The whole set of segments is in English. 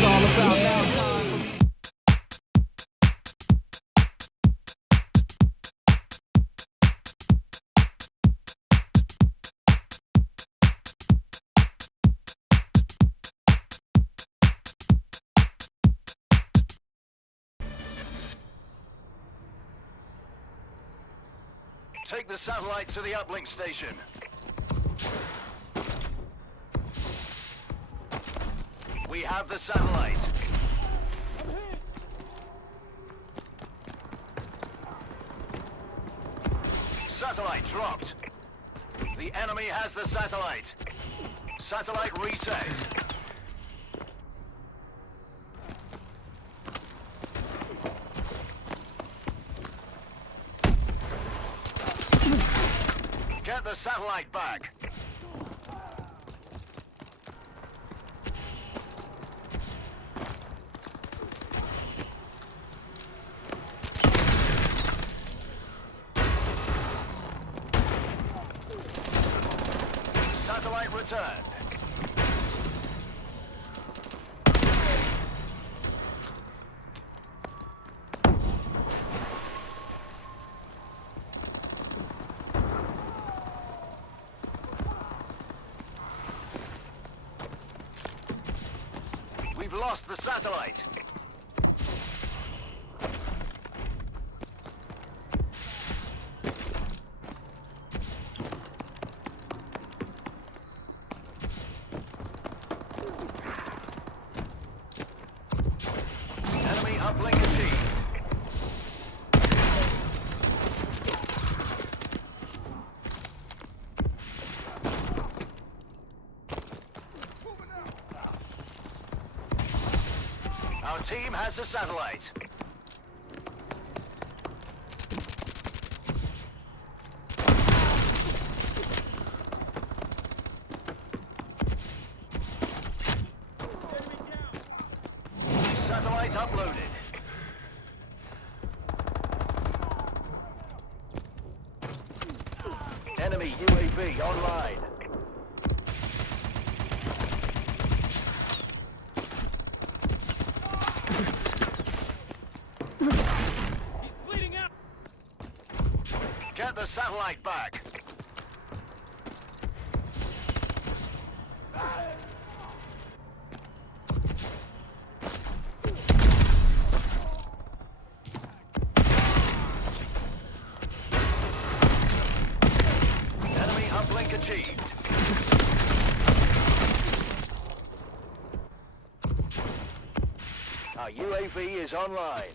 it's all about. Now it's time for me. Take the satellite to the uplink station. We have the satellite. Satellite dropped. The enemy has the satellite. Satellite reset. Get the satellite back. Satellite returned. We've lost the satellite. Enemy uplink achieved. Our team has a satellite. Satellite uploaded. Enemy UAV online. Get the satellite back. Enemy uplink achieved. Our UAV is online.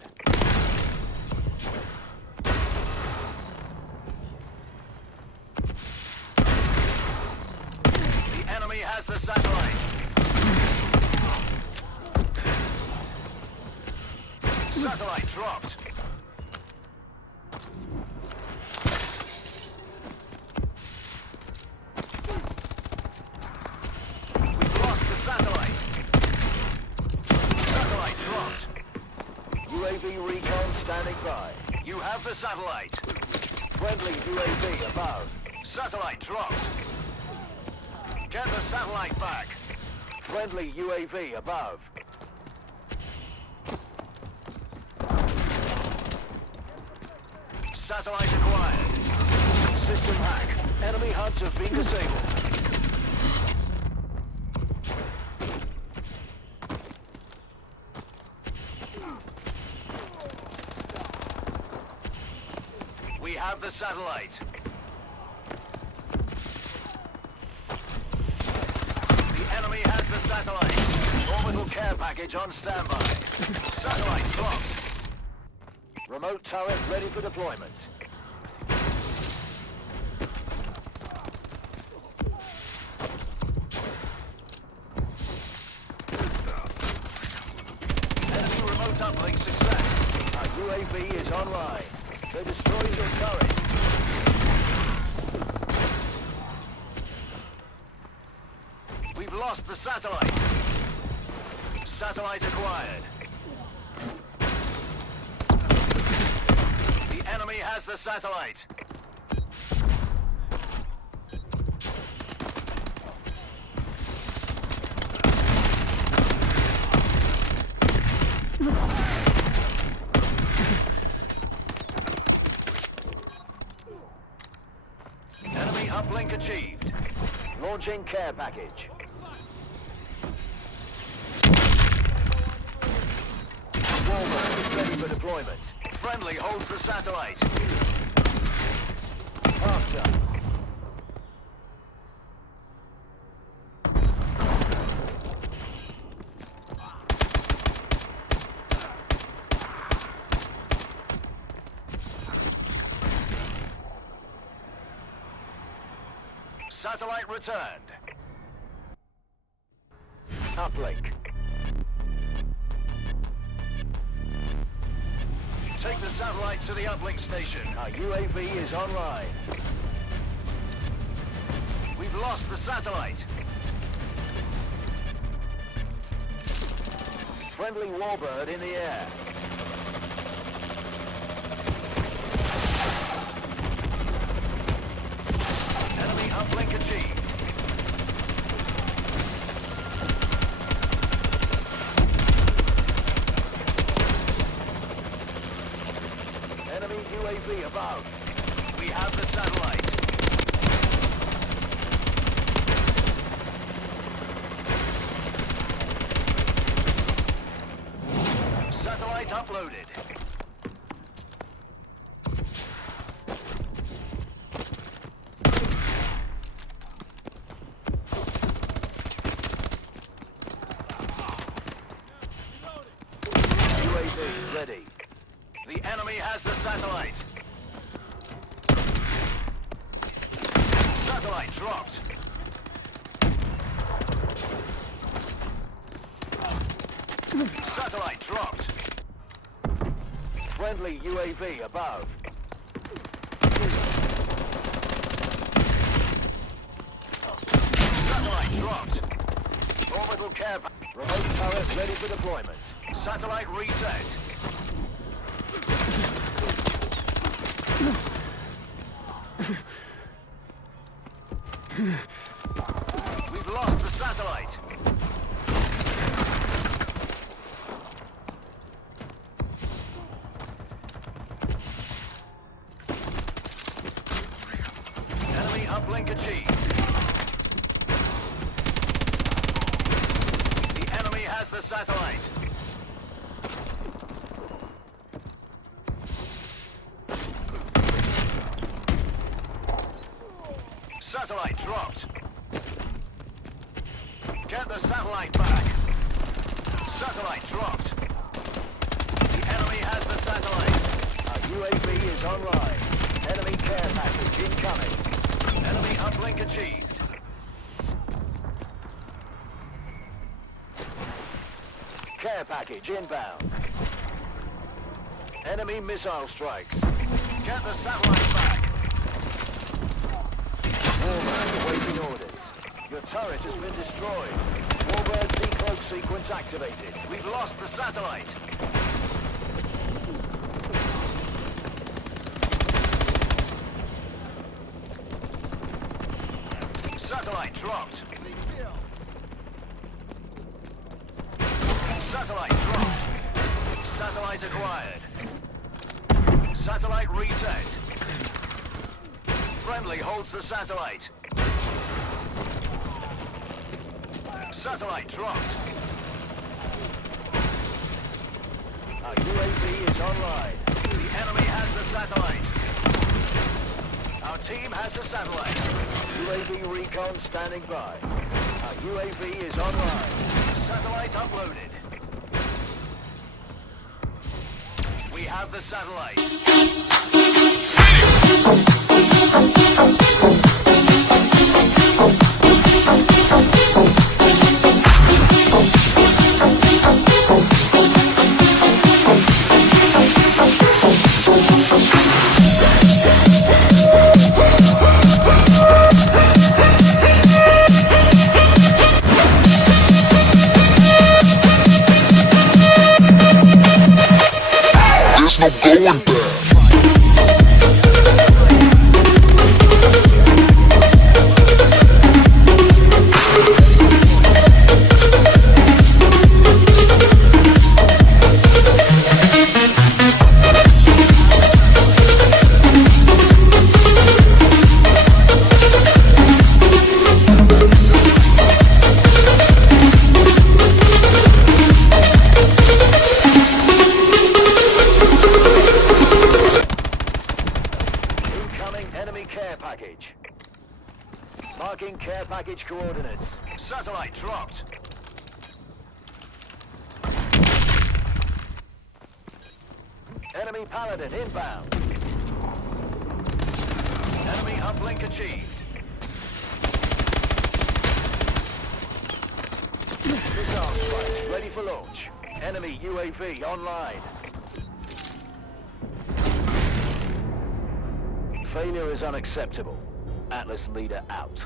Enemy has the satellite. Satellite dropped. We've lost the satellite. Satellite dropped. UAV recon standing by. You have the satellite. Friendly UAV above. Satellite dropped. Get the satellite back. Friendly UAV above. Satellite acquired. System hack. Enemy HUDs have been disabled. We have the satellite. Enemy has the satellite. Orbital care package on standby. Satellite dropped. Remote turret ready for deployment. Enemy remote uplink success. Our UAV is online. They destroyed your turret. We've lost the satellite. Satellite acquired. The enemy has the satellite. Launching care package. Warbird is ready for deployment. Friendly holds the satellite. Archer. Satellite returned. Uplink. Take the satellite to the uplink station. Our UAV is online. We've lost the satellite. Friendly Warbird in the air. Enemy uplink achieved. Enemy UAV above. We have the satellite. Satellite uploaded. UAV ready. The enemy has the satellite. Satellite dropped. Satellite dropped. Friendly UAV above. Satellite dropped. Orbital care. Remote turret ready for deployment. Satellite reset. We've lost the satellite. Enemy uplink achieved. The enemy has the satellite. Satellite dropped. Get the satellite back. Satellite dropped. The enemy has the satellite. Our UAV is online. Enemy care package incoming. Enemy uplink achieved. Care package inbound. Enemy missile strikes. Get the satellite back. Warbird awaiting orders. Your turret has been destroyed. Warbird decloak sequence activated. We've lost the satellite. Satellite dropped. Satellite dropped. Satellite acquired. Satellite reset. Friendly holds the satellite. Satellite dropped. Our UAV is online. The enemy has the satellite. Our team has the satellite. UAV recon standing by. Our UAV is online. Satellite uploaded. We have the satellite. There's no going back. Satellite dropped. Enemy Paladin inbound. Enemy uplink achieved. Missile strikes ready for launch. Enemy UAV online. Failure is unacceptable. Atlas leader out.